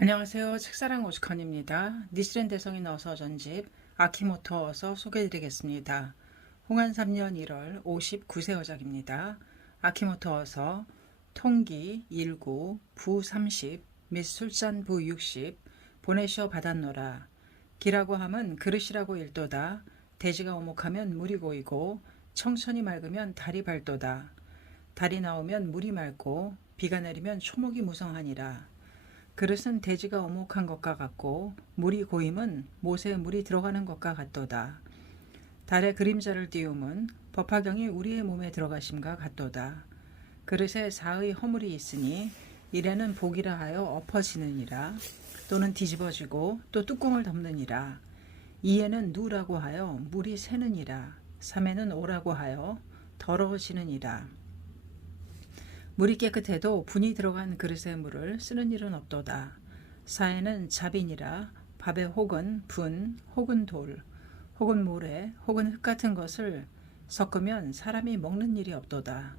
안녕하세요. 책사랑 오죽헌입니다. 니시렌 대성인 어서 전집 아키모토 어서 소개해드리겠습니다. 홍한 3년 1월 59세 여작입니다. 아키모토 어서 통기 19, 부 30, 및 술잔 부 60, 보내시어 받았노라. 기라고 함은 그릇이라고 일도다. 대지가 오목하면 물이 고이고 청천이 맑으면 달이 밝도다. 달이 나오면 물이 맑고 비가 내리면 초목이 무성하니라. 그릇은 대지가 오목한 것과 같고 물이 고임은 못에 물이 들어가는 것과 같도다. 달의 그림자를 띄움은 법화경이 우리의 몸에 들어가심과 같도다. 그릇에 사의 허물이 있으니 이래는 복이라 하여 엎어지느니라. 또는 뒤집어지고 또 뚜껑을 덮느니라. 이에는 누라고 하여 물이 새느니라. 삼에는 오라고 하여 더러워지느니라. 물이 깨끗해도 분이 들어간 그릇의 물을 쓰는 일은 없도다. 사에는 잡이니라. 밥에 혹은 분, 혹은 돌, 혹은 모래, 혹은 흙 같은 것을 섞으면 사람이 먹는 일이 없도다.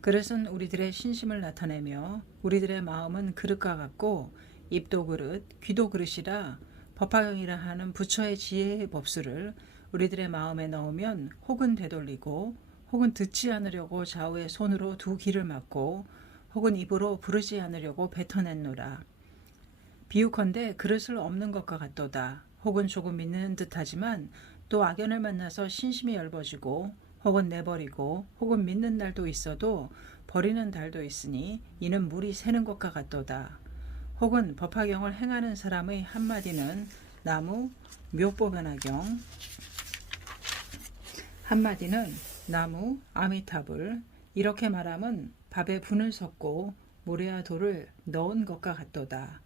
그릇은 우리들의 신심을 나타내며 우리들의 마음은 그릇과 같고 입도 그릇, 귀도 그릇이라. 법화경이라 하는 부처의 지혜의 법수를 우리들의 마음에 넣으면 혹은 되돌리고 혹은 듣지 않으려고 좌우의 손으로 두 귀를 막고 혹은 입으로 부르지 않으려고 뱉어냈노라. 비유컨대 그릇을 없는 것과 같도다. 혹은 조금 믿는 듯하지만 또 악연을 만나서 신심이 엷어지고 혹은 내버리고 혹은 믿는 날도 있어도 버리는 달도 있으니 이는 물이 새는 것과 같도다. 혹은 법화경을 행하는 사람의 한마디는 나무 묘보변화경, 한마디는 나무 아미타불. 이렇게 말함은 밥에 분을 섞고 모래와 돌을 넣은 것과 같도다.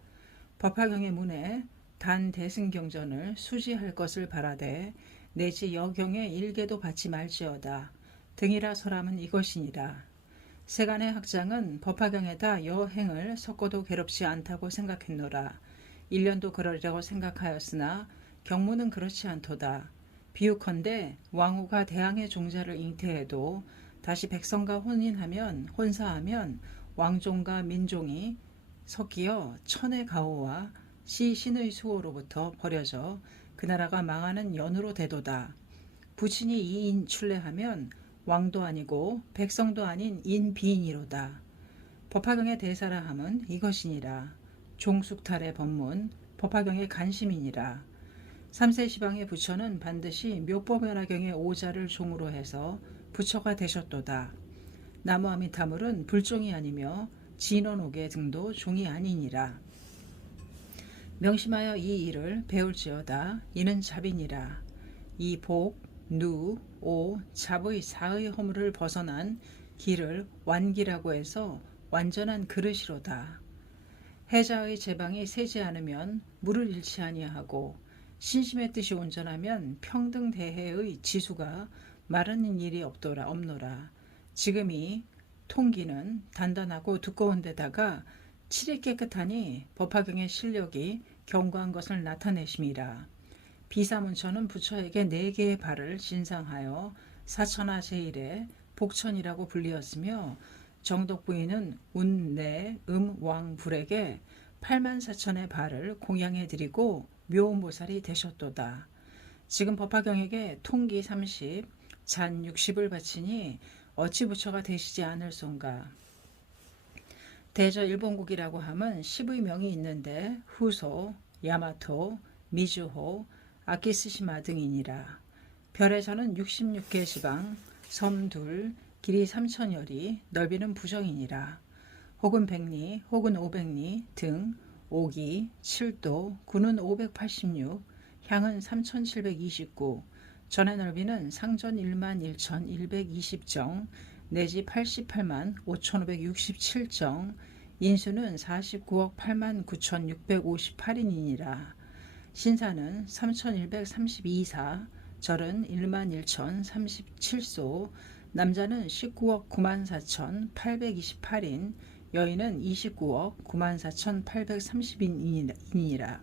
법화경의 문에 단 대승경전을 수지할 것을 바라되 내지 여경에 일개도 받지 말지어다. 등이라 설함은 이것이니라. 세간의 학장은 법화경에다 여행을 섞어도 괴롭지 않다고 생각했노라. 1년도 그러리라고 생각하였으나 경무는 그렇지 않도다. 비유컨대 왕후가 대항의 종자를 잉태해도 다시 백성과 혼사하면 왕종과 민종이 섞여 천의 가호와 시신의 수호로부터 버려져 그 나라가 망하는 연으로 되도다. 부친이 이인 출래하면 왕도 아니고 백성도 아닌 인비인이로다. 법화경의 대사라 함은 이것이니라. 종숙탈의 법문, 법화경의 간심이니라. 3세 시방의 부처는 반드시 묘법연화경의 오자를 종으로 해서 부처가 되셨도다. 나무 아미타물은 불종이 아니며 진원옥의 등도 종이 아니니라. 명심하여 이 일을 배울지어다. 이는 잡이니라. 이 복, 누, 오, 잡의 사의 허물을 벗어난 기를 완기라고 해서 완전한 그릇이로다. 해자의 제방이 세지 않으면 물을 잃지 아니하고 신심의 뜻이 온전하면 평등대해의 지수가 마르는 일이 없노라. 지금이 통기는 단단하고 두꺼운 데다가 칠이 깨끗하니 법화경의 실력이 견고한 것을 나타내심이라. 비사문천은 부처에게 4개의 발을 신상하여 사천하 제일에 복천이라고 불리었으며 정독부인은 운내 왕불에게 84,000의 발을 공양해드리고 묘보살이 되셨도다. 지금 법화경에게 통기 30, 잔 60을 바치니 어찌 부처가 되시지 않을손가. 대저 일본국이라고 함은 10의 명이 있는데 후소, 야마토, 미주호, 아키스시마 등이니라. 별에서는 66개 지방, 섬 둘, 길이 3,000여리, 넓이는 부정이니라. 혹은 100리, 혹은 500리 등 5기, 7도, 구는 586, 향은 3,729, 전의 넓이는 상전 11,120정, 내지 88만 5,567정, 인수는 49억 8만 9,658인이니라. 신사는 3,132사, 절은 1만 1,037소, 남자는 19억 9만 4,828인, 여인은 29억 9만 4,830인이니라.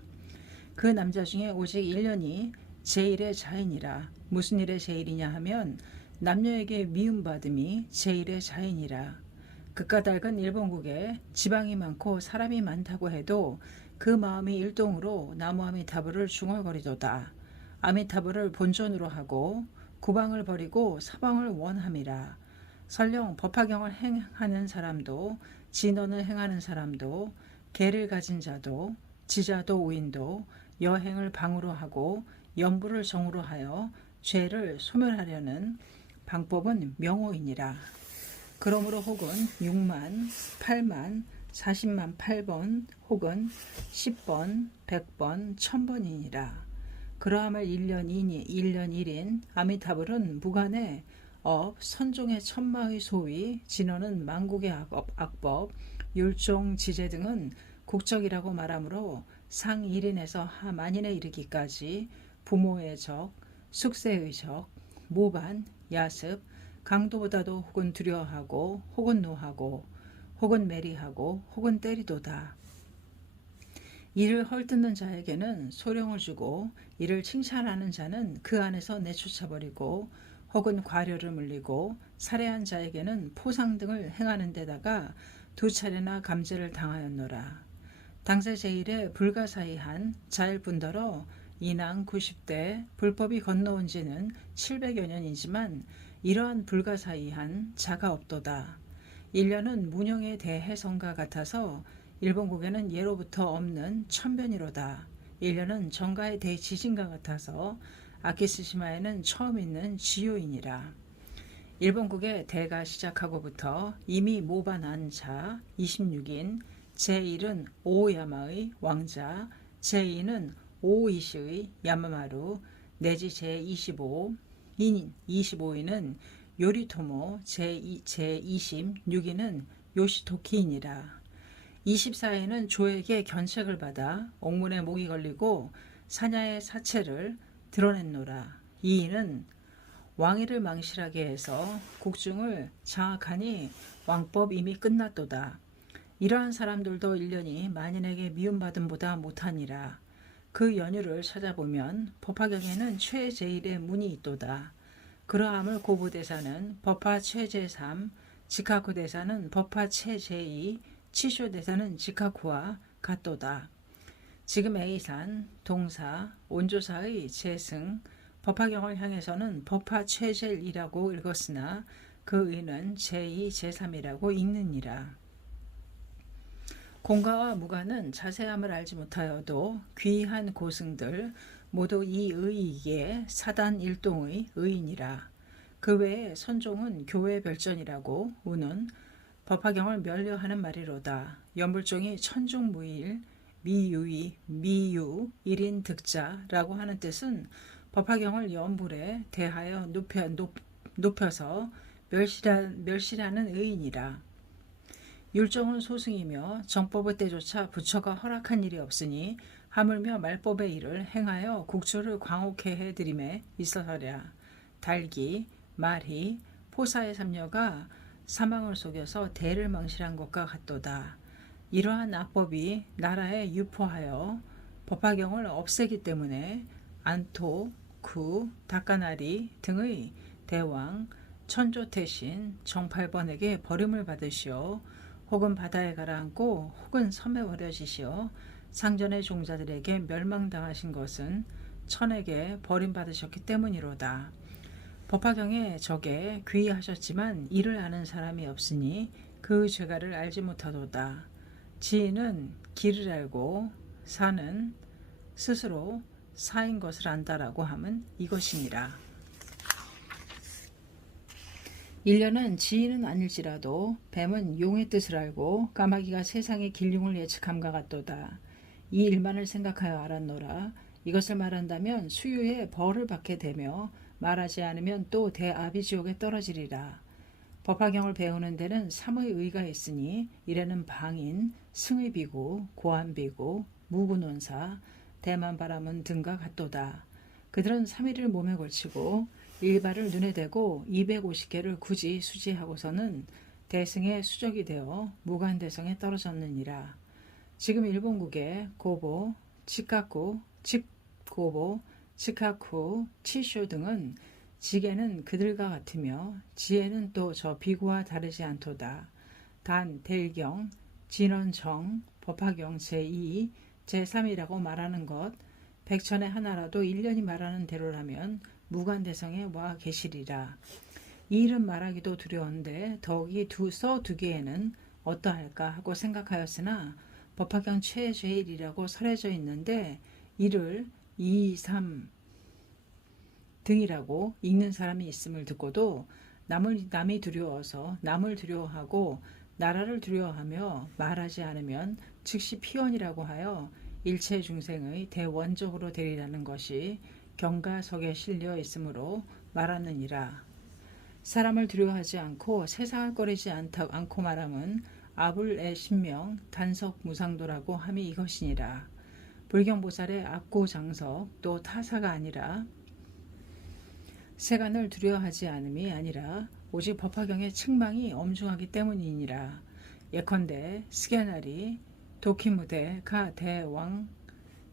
그 남자 중에 오직 1년이 제1의 자인이라. 무슨 일의 제1이냐 하면 남녀에게 미움받음이 제1의 자인이라. 그까닭은 일본국에 지방이 많고 사람이 많다고 해도 그 마음이 일동으로 나무 아미타불을 중얼거리도다. 아미타불을 본尊으로 하고 구방을 버리고 사방을 원함이라. 설령 법화경을 행하는 사람도 진언을 행하는 사람도 개를 가진 자도 지자도 우인도 여행을 방으로 하고 연부를 정으로 하여 죄를 소멸하려는 방법은 명호이니라. 그러므로 혹은 6만, 8만, 40만 8번 혹은 10번, 100번, 1000번이니라. 그러함을 1년 1인 아미타불은 무간의 업, 선종의 천마의 소위, 진언은 만국의 악법, 율종, 지제 등은 국적이라고 말하므로 상 1인에서 하 만인에 이르기까지 부모의 적, 숙세의 적, 모반, 야습, 강도보다도 혹은 두려워하고 혹은 노하고 혹은 매리하고 혹은 때리도다. 이를 헐뜯는 자에게는 소령을 주고 이를 칭찬하는 자는 그 안에서 내쫓아버리고 혹은 과료를 물리고 살해한 자에게는 포상 등을 행하는 데다가 2차례나 감제를 당하였노라. 당세 제1에 불가사의한 자일뿐더러 인왕 90대 불법이 건너온 지는 700여 년이지만 이러한 불가사의한 자가 없도다. 1년은 문영의 대해성과 같아서 일본국에는 예로부터 없는 천변이로다. 1년은 정가의 대지진과 같아서 아키스시마에는 처음 있는 지요이니라. 일본국의 대가 시작하고부터 이미 모반한 자 26인, 제1은 오야마의 왕자, 제2는 오이시의 야마마루, 내지 제25인 25인은 요리토모, 제26인은 요시토키이니라. 24인은 조에게 견책을 받아 옥문에 목이 걸리고 사냐의 사체를 드러냈노라. 2인은 왕위를 망실하게 해서 국중을 장악하니 왕법 이미 끝났도다. 이러한 사람들도 1년이 만인에게 미움받음보다 못하니라. 그 연유를 찾아보면 법화경에는 최제일의 문이 있도다. 그러함을 고부대사는 법화 최제3, 직하쿠 대사는 법화 최제2, 치쇼 대사는 직하쿠와 같도다. 지금 A산, 동사, 온조사의 재승, 법화경을 향해서는 법화 최제일이라고 읽었으나 그 의는 제2, 제3이라고 읽느니라. 공가와 무가는 자세함을 알지 못하여도 귀한 고승들 모두 이 의이기에 사단 일동의 의인이라. 그 외에 선종은 교회 별전이라고 우는 법화경을 멸려하는 말이로다. 연불종이 천중무일, 미유이, 미유, 일인 득자라고 하는 뜻은 법화경을 연불에 대하여 높여서 멸시라는 의인이라. 율종은 소승이며 정법의 때조차 부처가 허락한 일이 없으니 하물며 말법의 일을 행하여 국조를 광옥해 해드림에 있어서랴. 달기, 말희, 포사의 삼녀가 사망을 속여서 대를 망실한 것과 같도다. 이러한 악법이 나라에 유포하여 법화경을 없애기 때문에 안토, 구, 다카나리 등의 대왕, 천조태신, 정팔번에게 버림을 받으시오. 혹은 바다에 가라앉고 혹은 섬에 버려지시어 상전의 종자들에게 멸망당하신 것은 천에게 버림받으셨기 때문이로다. 법화경에 적에 귀의하셨지만 이를 아는 사람이 없으니 그 죄가를 알지 못하도다. 지인은 길을 알고 사는 스스로 사인 것을 안다라고 함은 이것이니라. 1년은 지인은 아닐지라도 뱀은 용의 뜻을 알고 까마귀가 세상의 길흉을 예측함과 같도다. 이 일만을 생각하여 알았노라. 이것을 말한다면 수유에 벌을 받게 되며 말하지 않으면 또 대아비지옥에 떨어지리라. 법화경을 배우는 데는 3의 의가 있으니 이래는 방인, 승의비구, 고안비구, 무구논사, 대만바라문 등과 같도다. 그들은 3일을 몸에 걸치고 일발을 눈에 대고 250개를 굳이 수지하고서는 대승의 수적이 되어 무간대성에 떨어졌느니라. 지금 일본국의 고보, 치카쿠, 직고보, 치카쿠, 치쇼 등은 지게는 그들과 같으며 지혜는 또 저 비구와 다르지 않도다. 단, 대일경, 진원정, 법화경 제2, 제3이라고 말하는 것, 백천의 하나라도 일련이 말하는 대로라면 무관대성에 와 계시리라. 이 일은 말하기도 두려운데 더욱이 두 개에는 어떠할까 하고 생각하였으나 법화경 최제일이라고 설해져 있는데 이를 2, 3 등이라고 읽는 사람이 있음을 듣고도 남이 두려워서 남을 두려워하고 나라를 두려워하며 말하지 않으면 즉시 피언이라고 하여 일체 중생의 대원적으로 되리라는 것이 경가석에 실려 있으므로 말하느니라. 사람을 두려워하지 않고 세상을 꺼리지 않고 말함은 아불의 신명 단석무상도라고 함이 이것이니라. 불경보살의 압고장석 또 타사가 아니라 세간을 두려워하지 않음이 아니라 오직 법화경의 책망이 엄중하기 때문이니라. 예컨대 스게나리 도키무대 가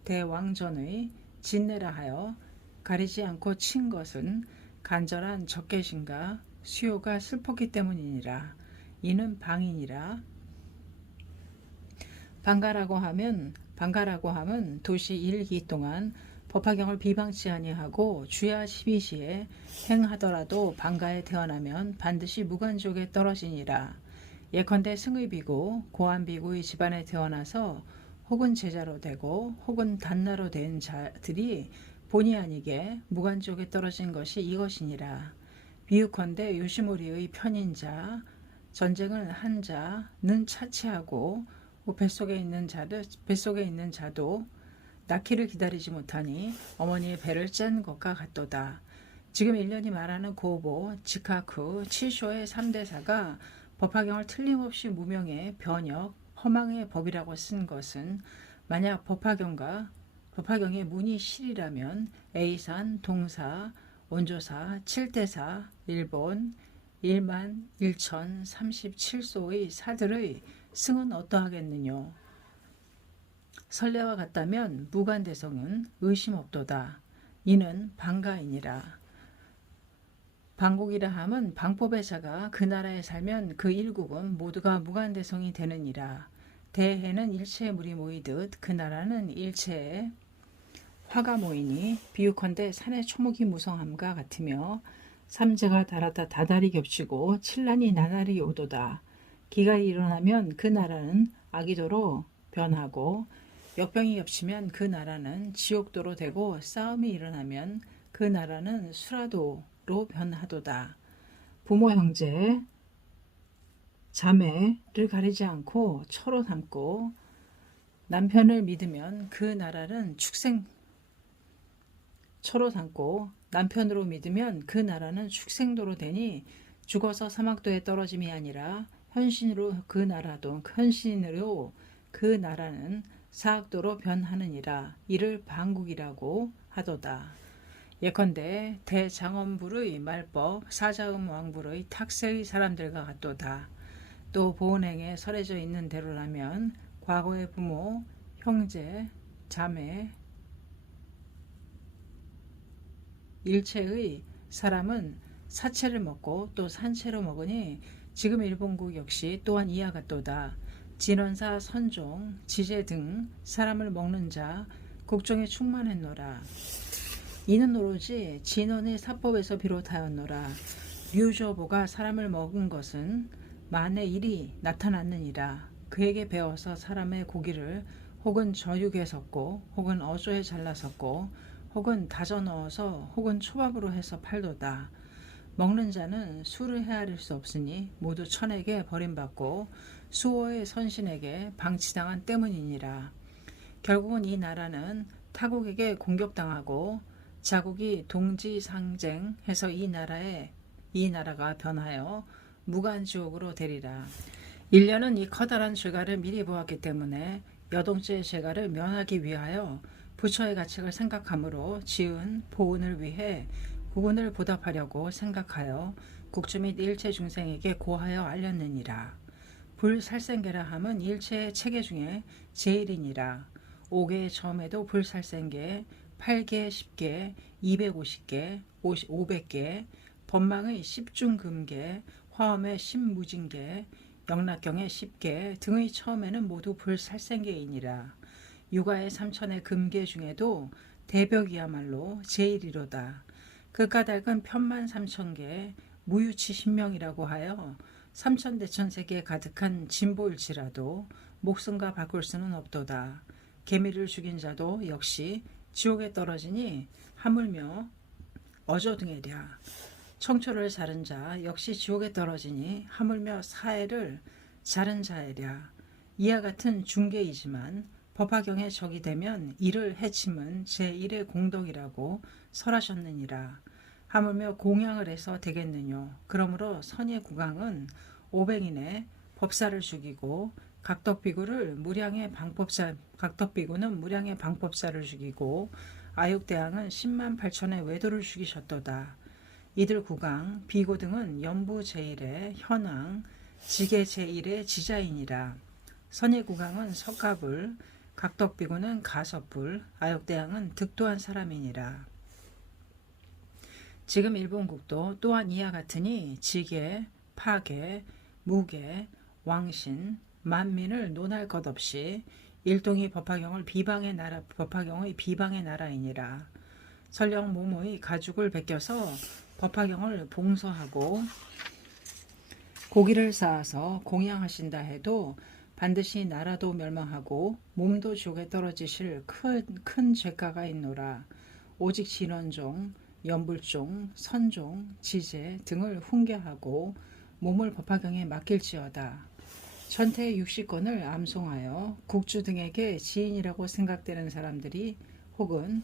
대왕전의 진내라 하여 가리지 않고 친 것은 간절한 적개심과 수요가 슬펐기 때문이니라. 이는 방이니라. 방가라고 함은 도시 1기 동안 법화경을 비방치 아니하고 주야 12시에 행하더라도 방가에 태어나면 반드시 무간족에 떨어지니라. 예컨대 승의비구, 고안비구의 집안에 태어나서 혹은 제자로 되고 혹은 단나로 된 자들이 본의 아니게 무간족에 떨어진 것이 이것이니라. 비유컨대 요시모리의 편인 자, 전쟁을 한 자는 차치하고 뱃속에 있는 자도 낳기를 기다리지 못하니 어머니의 배를 짠 것과 같도다. 지금 일련이 말하는 고보, 지카쿠, 치쇼의 3대사가 법화경을 틀림없이 무명의 변역, 허망의 법이라고 쓴 것은 만약 법화경의 문이 실이라면 A산, 동사, 원조사, 7대사, 일본 1만 1037소의 사들의 승은 어떠하겠느뇨. 설례와 같다면 무간대성은 의심 없도다. 이는 방가이니라. 방국이라 함은 방법의사가 그 나라에 살면 그 일국은 모두가 무간대성이 되느니라. 대해는 일체의 물이 모이듯 그 나라는 일체의 화가 모이니 비유컨대 산의 초목이 무성함과 같으며 삼재가 다달이 겹치고 칠란이 나날이 오도다. 기가 일어나면 그 나라는 악의도로 변하고 역병이 겹치면 그 나라는 지옥도로 되고 싸움이 일어나면 그 나라는 수라도로 변하도다. 부모 형제 자매를 가리지 않고 처로 삼고 남편을 믿으면 그 나라는 처로 삼고 남편으로 믿으면 그 나라는 축생도로 되니 죽어서 사막도에 떨어짐이 아니라 현신으로 그 나라는 사악도로 변하느니라. 이를 방국이라고 하도다. 예컨대 대장엄불의 말법, 사자음 왕불의 탁세의 사람들과 같도다. 또 보은행에 설해져 있는 대로라면 과거의 부모, 형제, 자매, 일체의 사람은 사체를 먹고 또 산채로 먹으니 지금 일본국 역시 또한 이와 같도다. 진원사, 선종, 지제 등 사람을 먹는 자 국종에 충만했노라. 이는 오로지 진원의 사법에서 비롯하였노라. 류조보가 사람을 먹은 것은 만의 일이 나타났느니라. 그에게 배워서 사람의 고기를 혹은 저육에 섞고 혹은 어조에 잘라 섞고 혹은 다져 넣어서 혹은 초밥으로 해서 팔도다. 먹는 자는 수를 헤아릴 수 없으니 모두 천에게 버림받고 수호의 선신에게 방치당한 때문이니라. 결국은 이 나라는 타국에게 공격당하고 자국이 동지상쟁해서 이 나라가 변하여 무간지옥으로 되리라. 인류는 이 커다란 죄가를 미리 보았기 때문에 여동체의 죄가를 면하기 위하여 부처의 가책을 생각함으로 지은 보은을 위해 구군을 보답하려고 생각하여 국주 및 일체 중생에게 고하여 알렸느니라. 불살생계라 함은 일체의 체계 중에 제일이니라. 5개의 점에도 불살생계, 8개, 10개, 250개, 500개, 법망의 10중금계, 화엄의 10무진계, 영락경에 십계 등의 처음에는 모두 불살생계이니라. 육아의 삼천의 금계 중에도 대벽이야말로 제일이로다. 그 까닭은 편만 삼천계 무유치 신명이라고 하여 삼천대천세계에 가득한 진보일지라도 목숨과 바꿀 수는 없도다. 개미를 죽인 자도 역시 지옥에 떨어지니 하물며 어조등에랴. 청초를 자른 자 역시 지옥에 떨어지니 하물며 사해를 자른 자에랴. 이와 같은 중계이지만 법화경에 적이 되면 이를 해침은 제1의 공덕이라고 설하셨느니라. 하물며 공양을 해서 되겠느뇨. 그러므로 선의 국왕은 500인의 법사를 죽이고 각덕비구는 무량의 방법사를 죽이고 아육대왕은 10만 8천의 외도를 죽이셨도다. 이들 국왕, 비고 등은 연부 제1의 현왕, 지계 제1의 지자인이라. 선의 국왕은 석가불, 각덕비구는 가섭불, 아육대왕은 득도한 사람이니라. 지금 일본국도 또한 이와 같으니 지계, 파계, 무계, 왕신, 만민을 논할 것 없이 일동이 법화경의 비방의 나라이니라. 설령 몸의 가죽을 벗겨서 법화경을 봉서하고 고기를 쌓아서 공양하신다 해도 반드시 나라도 멸망하고 몸도 지옥에 떨어지실 큰 죄가가 있노라. 오직 진원종, 연불종, 선종, 지제 등을 훈계하고 몸을 법화경에 맡길지어다. 천태의 60권을 암송하여 국주 등에게 지인이라고 생각되는 사람들이 혹은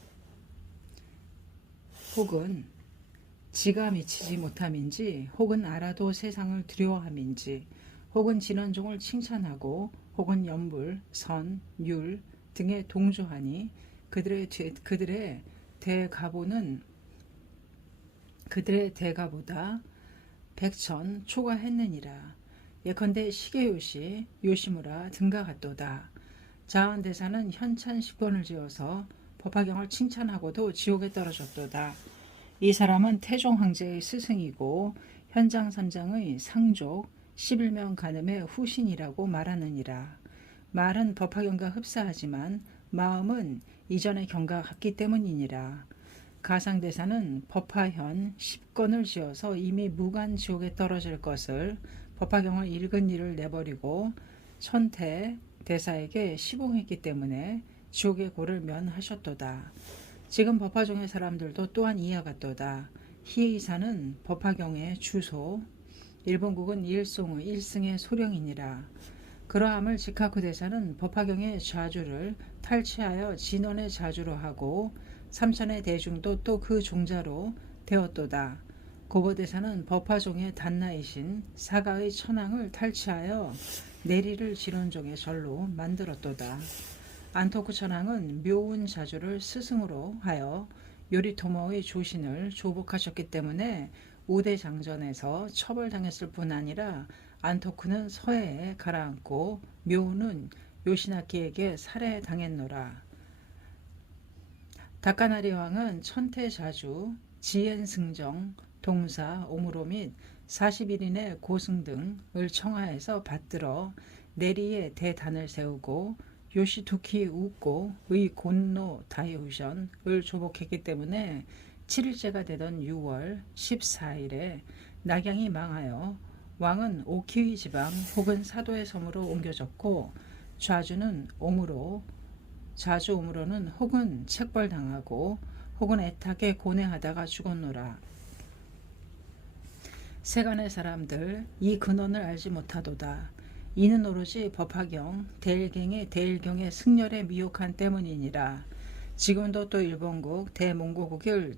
지가 미치지 못함인지 혹은 알아도 세상을 두려워함인지 혹은 진원종을 칭찬하고 혹은 연불, 선, 율 등에 동조하니 그들의 대가보다 백천 초과했느니라. 예컨대 시계요시, 요시무라 등과 같도다. 자원대사는 현찬 10권을 지어서 법화경을 칭찬하고도 지옥에 떨어졌도다. 이 사람은 태종 황제의 스승이고 현장 3장의 상족 11명 간음의 후신이라고 말하느니라. 말은 법화경과 흡사하지만 마음은 이전의 경과 같기 때문이니라. 가상대사는 법화현 10권을 지어서 이미 무간 지옥에 떨어질 것을 법화경을 읽은 이를 내버리고 천태 대사에게 시봉했기 때문에 지옥의 고를 면하셨도다. 지금 법화종의 사람들도 또한 이와 같도다. 희의사는 법화경의 주소, 일본국은 일승의 소령이니라. 그러함을 지카쿠 대사는 법화경의 좌주를 탈취하여 진원의 좌주로 하고 삼천의 대중도 또 그 종자로 되었도다. 고보대사는 법화종의 단나이신 사가의 천왕을 탈취하여 내리를 진원종의 절로 만들었도다. 안토쿠 천왕은 묘운 자주를 스승으로 하여 요리토모의 조신을 조복하셨기 때문에 우대장전에서 처벌당했을 뿐 아니라 안토쿠는 서해에 가라앉고 묘운은 요시나키에게 살해당했노라. 다카나리 왕은 천태자주, 지엔승정, 동사, 오무로 및 41인의 고승 등을 청하해서 받들어 내리에 대단을 세우고 요시토키 우고의 곤노 다이후션을 조복했기 때문에 7일째가 되던 6월 14일에 낙양이 망하여 왕은 오키의 지방 혹은 사도의 섬으로 옮겨졌고 자주 오무로는 혹은 책벌당하고 혹은 애타게 고뇌하다가 죽었노라. 세간의 사람들 이 근원을 알지 못하도다. 이는 오로지 법화경, 대일경의 승렬에 미혹한 때문이니라. 지금도 또 일본국, 대몽고국의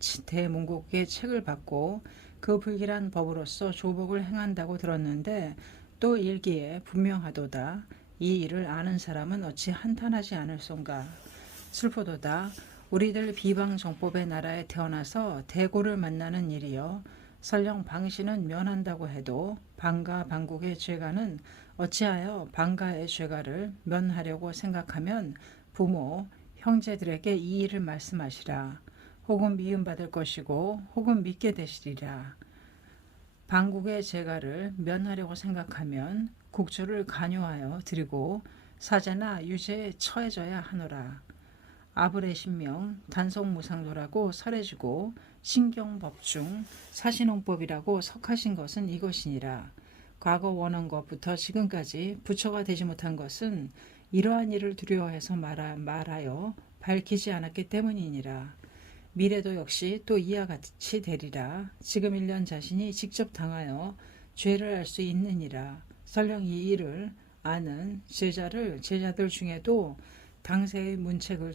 책을 받고 그 불길한 법으로서 조복을 행한다고 들었는데 또 일기에 분명하도다. 이 일을 아는 사람은 어찌 한탄하지 않을손가. 슬프도다. 우리들 비방정법의 나라에 태어나서 대고를 만나는 일이여 설령 방신은 면한다고 해도 방가 방국의 죄가는 어찌하여 방가의 죄가를 면하려고 생각하면 부모, 형제들에게 이 일을 말씀하시라. 혹은 미움받을 것이고 혹은 믿게 되시리라. 방국의 죄가를 면하려고 생각하면 국주를 간요하여 드리고 사제나 유제에 처해져야 하노라. 아브레 신명 단속무상도라고 설해주고 신경법중 사신홍법이라고 석하신 것은 이것이니라. 과거 원한 것부터 지금까지 부처가 되지 못한 것은 이러한 일을 두려워해서 말하여 밝히지 않았기 때문이니라. 미래도 역시 또 이와 같이 되리라. 지금 1년 자신이 직접 당하여 죄를 알 수 있느니라. 설령 이 일을 아는 제자들 중에도 당세의 문책을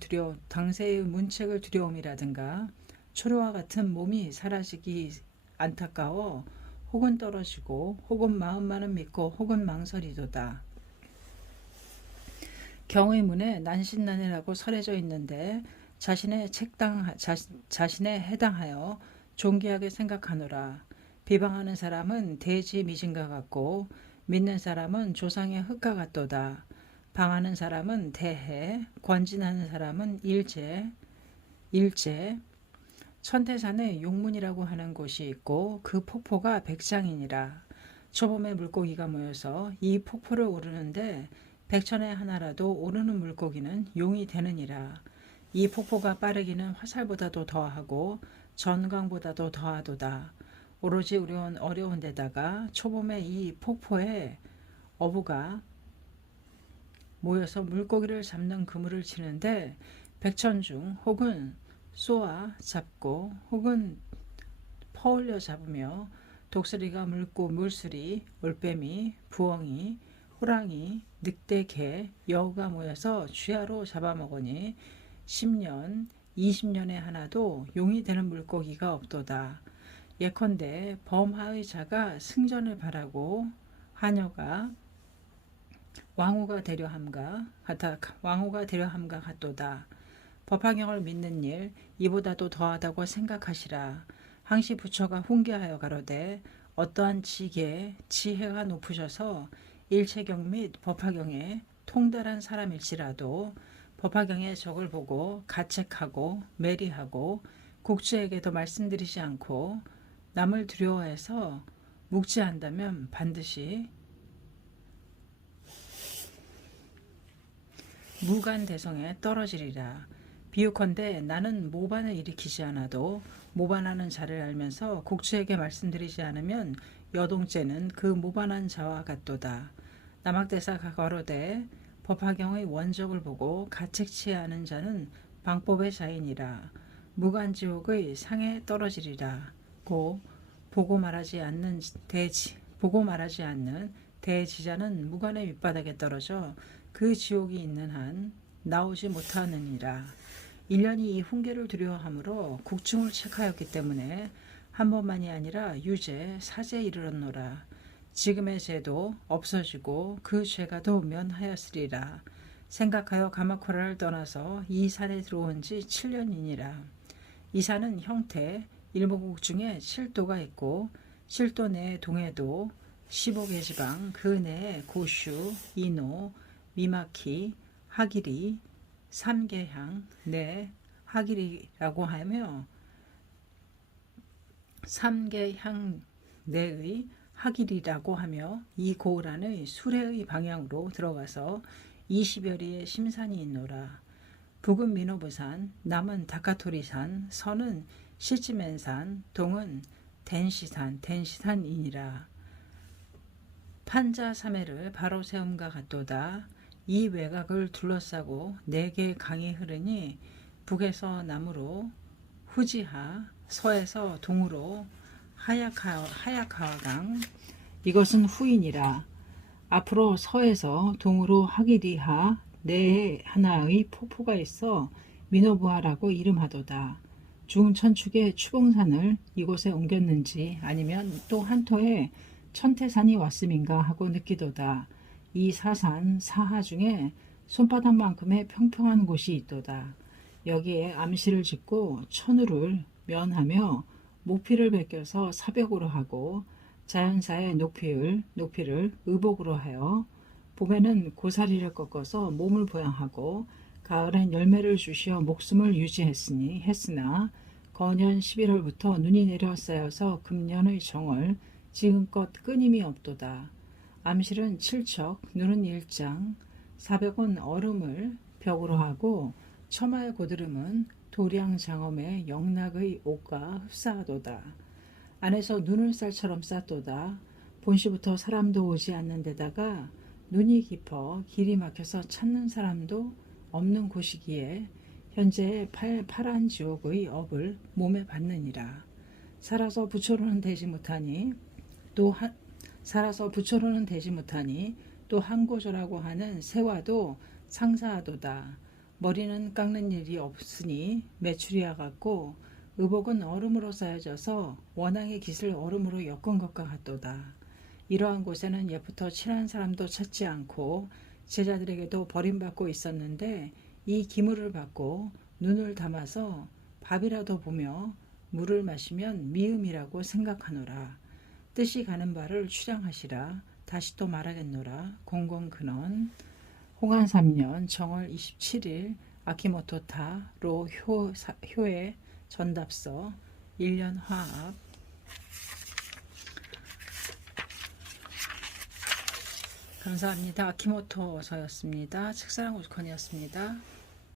두려움이라든가 초료와 같은 몸이 사라지기 안타까워 혹은 떨어지고 혹은 마음만은 믿고 혹은 망설이도다. 경의문에 난신난이라고 설해져 있는데 자신에 해당하여 존귀하게 생각하노라. 비방하는 사람은 대지 미진과 같고 믿는 사람은 조상의 흙과 같도다. 방하는 사람은 대해, 권진하는 사람은 일제. 천태산에 용문이라고 하는 곳이 있고 그 폭포가 백장이니라. 초봄에 물고기가 모여서 이 폭포를 오르는데 백천에 하나라도 오르는 물고기는 용이 되느니라. 이 폭포가 빠르기는 화살보다도 더하고 전광보다도 더하도다. 오로지 어려운 데다가 초봄에 이 폭포에 어부가 모여서 물고기를 잡는 그물을 치는데 백천 중 혹은 쏘아 잡고 혹은 퍼올려 잡으며 독수리가 물고 물수리, 올빼미, 부엉이, 호랑이, 늑대, 개, 여우가 모여서 쥐하로 잡아먹으니 10년, 20년에 하나도 용이 되는 물고기가 없도다. 예컨대 범하의 자가 승전을 바라고 하녀가 왕후가 되려 함과 같도다. 법화경을 믿는 일 이보다도 더하다고 생각하시라. 항시 부처가 훈계하여 가로되 어떠한 지혜가 높으셔서 일체경 및 법화경에 통달한 사람일지라도 법화경의 적을 보고 가책하고 매리하고 국주에게도 말씀드리지 않고 남을 두려워해서 묵지한다면 반드시 무간대성에 떨어지리라. 비유컨대 나는 모반을 일으키지 않아도 모반하는 자를 알면서 국주에게 말씀드리지 않으면 여동째는 그 모반한 자와 같도다. 남학대사가 가로되 법화경의 원적을 보고 가책치하는 자는 방법의 자이니라. 무간지옥의 상에 떨어지리라. 고 보고 말하지 않는 대지자는 무간의 밑바닥에 떨어져 그 지옥이 있는 한 나오지 못하느니라. 1년이 이 훈계를 두려워하므로 국중을 책하였기 때문에 한 번만이 아니라 유죄, 사죄에 이르렀노라. 지금의 죄도 없어지고 그 죄가 더 면하였으리라. 생각하여 가마쿠라를 떠나서 이 산에 들어온 지 7년이니라. 이 산은 형태, 일목국 중에 7도가 있고 7도 내에 동해도 15개 지방, 그 내에 고슈, 이노, 미마키, 하기리, 삼계향, 하기리라고 하며 삼계향 내의 하기리라고 하며 이 고을 안의 수레의 방향으로 들어가서 20여리의 심산이 있노라. 북은 미노부산, 남은 다카토리산, 서는 시치멘산, 동은 덴시산이니라. 판자사매를 바로 세움과 같도다. 이 외곽을 둘러싸고 4개의 강이 흐르니 북에서 남으로 후지하, 서에서 동으로 하야카와강, 이것은 후인이라. 앞으로 서에서 동으로 하기리하 내에 하나의 폭포가 있어 미노부하라고 이름하도다. 중천축의 추봉산을 이곳에 옮겼는지 아니면 또 한터에 천태산이 왔음인가 하고 느끼도다. 이 사산 사하 중에 손바닥만큼의 평평한 곳이 있도다. 여기에 암시를 짓고 천우를 면하며 모피를 베껴서 사벽으로 하고 자연사의 높이를 의복으로 하여 봄에는 고사리를 꺾어서 몸을 보양하고 가을엔 열매를 주시어 목숨을 했으나 거년 11월부터 눈이 내려 쌓여서 금년의 정월 지금껏 끊임이 없도다. 암실은 7척, 눈은 1장, 400원 얼음을 벽으로 하고 처마의 고드름은 도량 장엄의 영락의 옷과 흡사하도다. 안에서 눈을 쌀처럼 쌌도다. 본시부터 사람도 오지 않는 데다가 눈이 깊어 길이 막혀서 찾는 사람도 없는 곳이기에 현재 파란 지옥의 업을 몸에 받느니라. 살아서 부처로는 되지 못하니 또 한고조라고 하는 새와도 상사하도다. 머리는 깎는 일이 없으니 메추리와 같고 의복은 얼음으로 쌓여져서 원앙의 깃을 얼음으로 엮은 것과 같도다. 이러한 곳에는 옛부터 친한 사람도 찾지 않고 제자들에게도 버림받고 있었는데 이 기물을 받고 눈을 감아서 밥이라도 보며 물을 마시면 미음이라고 생각하노라. 뜻이 가는 바를 추량하시라. 다시 또 말하겠노라. 공공근원 홍안 3년 정월 27일 아키모토 타로 효의 전답서 1년 화합. 감사합니다. 아키모토 어서였습니다. 책사랑 오죽헌이었습니다.